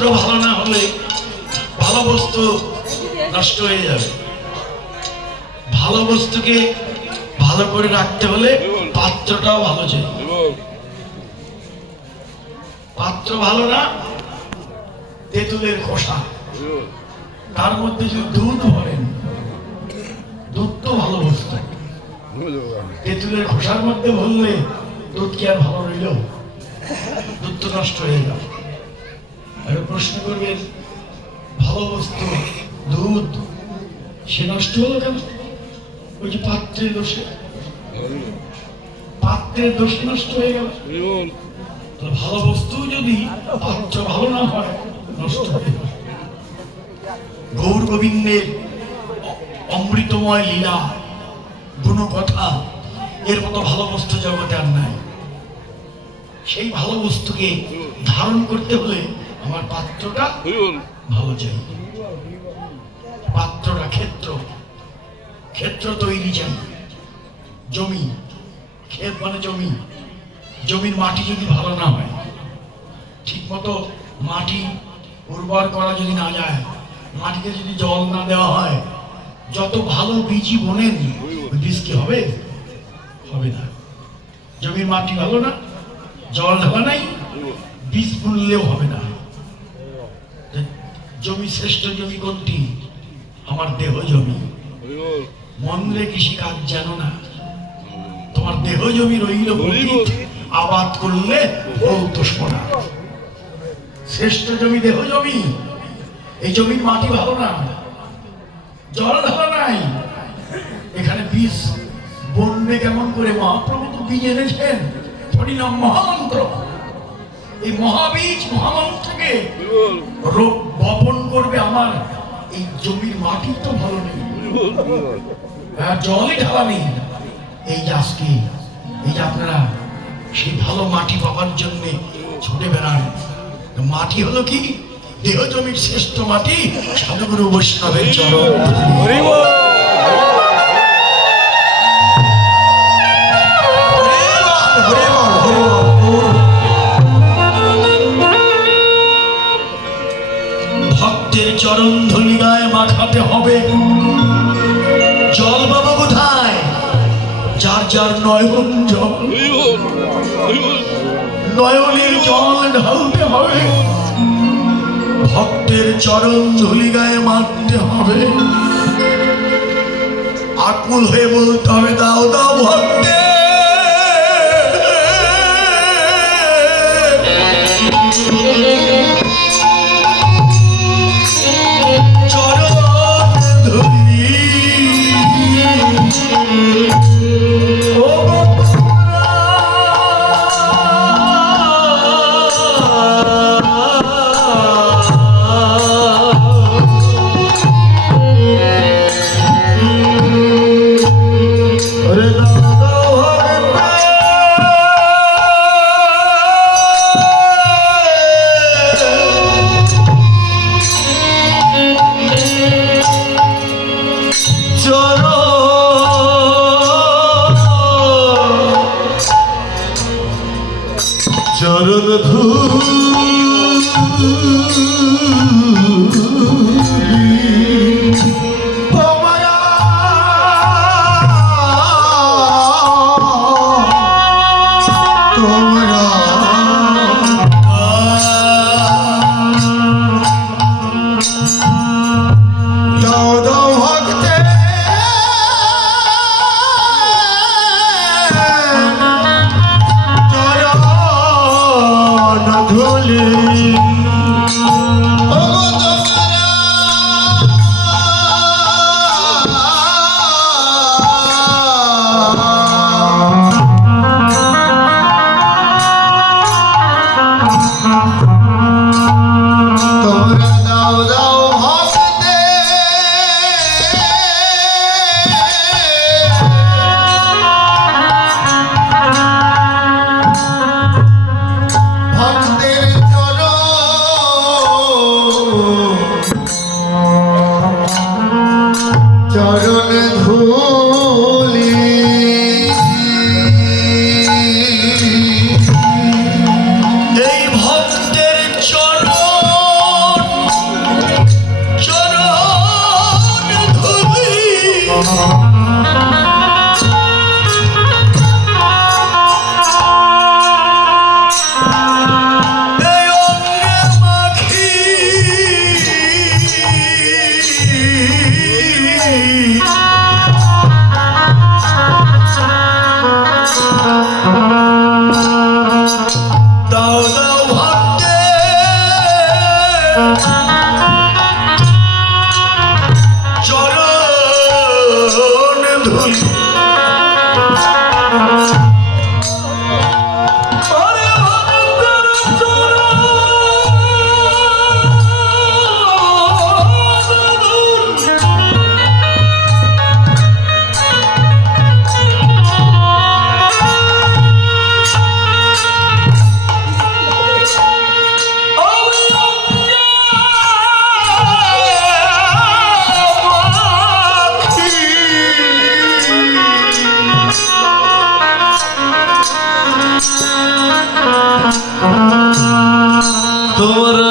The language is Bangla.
পাত্র ভালো না হলে ভালো বস্তু নষ্ট হয়ে যাবে। ভালো বস্তুকে ভালো করে রাখতে হলে পাত্রটাও ভালো চাই। পাত্র ভালো না, তেঁতুলের খোসা, তার মধ্যে যদি দুধ ভরেন, দুধ তো ভালো বস্তু, তেঁতুলের খোসার মধ্যে ভরলে দুধ কি আর ভালো রইল? দুধ তো নষ্ট হয়ে গেল। প্রশ্ন করবেন, ভালো বস্তু দুধ সে নষ্ট হলো কেন? ওই যে পাত্রের দোষে, পাত্রের দোষে নষ্ট হয়ে গেল। ভালো বস্তু যদি পাত্র ভালো না হয় নষ্ট হবে। গৌর গোবিন্দের অমৃতময় লীলা গুণকথা, এর মতো ভালো বস্তু জগতে আর নাই। সেই ভালো বস্তুকে ধারণ করতে হলে আমার পাত্রটা ভালো চাই। পাত্রটা ক্ষেত্র, ক্ষেত্র তৈরি চাই। জমি, ক্ষেত মানে জমি, জমির মাটি যদি ভালো না হয়, ঠিক মতো মাটি উর্বর করা যদি না যায়, মাটিতে যদি জল না দেওয়া হয়, যত ভালো বীজই বোনেন ওই বীজ কি হবে? হবে না। জমির মাটি ভালো না, জল ঢালা নাই, বীজ বুনলেও হবে না। জমি শ্রেষ্ঠ জমি কোনটি? আমার দেহ জমি। মন রে কৃষি কাজ জানো না, তোমার দেহ জমি রইল পতিত, আবাদ করলে ফল তো সোনা। শ্রেষ্ঠ জমি দেহ জমি। এই জমির মাটি ভালো না, জল ঢালা নাই, এখানে বীজ বনবে কেমন করে? মহাপ্রভু তো বীজ এনেছেন, হরিনাম মহামন্ত্র। এই মহাবীজ মহামন্ত্রকে বপন করবে আমার এই জমির মাটি তো ভালো নেই, জলই ঢালা নেই। এই যে আজকে এই যে আপনারা সেই ভালো মাটি পাবার জন্য ছুটে বেড়ান, মাটি হলো কি? দেহ জমির শ্রেষ্ঠ মাটি সাধুগুরু বৈষ্ণবের চরণ। ভক্তের চরণ ধুলি গায়ে মাখাতে হবে। জল বাবা কোথায়? যার যার নয়ন জল, নয়নের জল ঢালতে হবে। ভক্তের চরণ ধুলি গায়ে মারতে হবে। আকুল হয়ে বলতে হবে, দাও দাও ভক্তে। চরণ ভক্তের চরণ চরণ ধুলি তোমরা